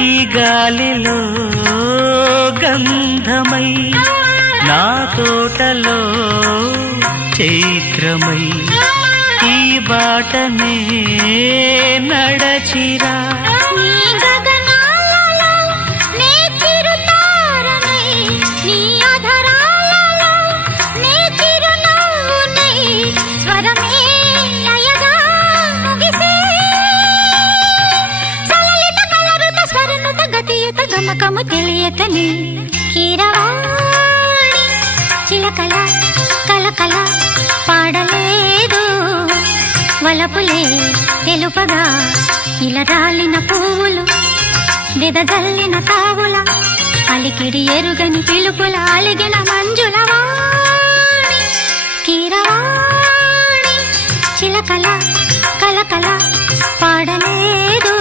ఈ గాలిలో గంధమై నా తోటలో చైత్రమై ఈ బాటనే నడచిరా గమకము తెలియకని కీరవాణి చిలకల కలకల పాడలేదు వలపులే తెలుపగా ఇలా రాలిన పువ్వులు వెదజల్లిన తావుల అలికిడి ఎరుగని పిలుపుల అలిగిన మంజుల వాణి కీరవాణి చిలకల కలకల పాడలేదు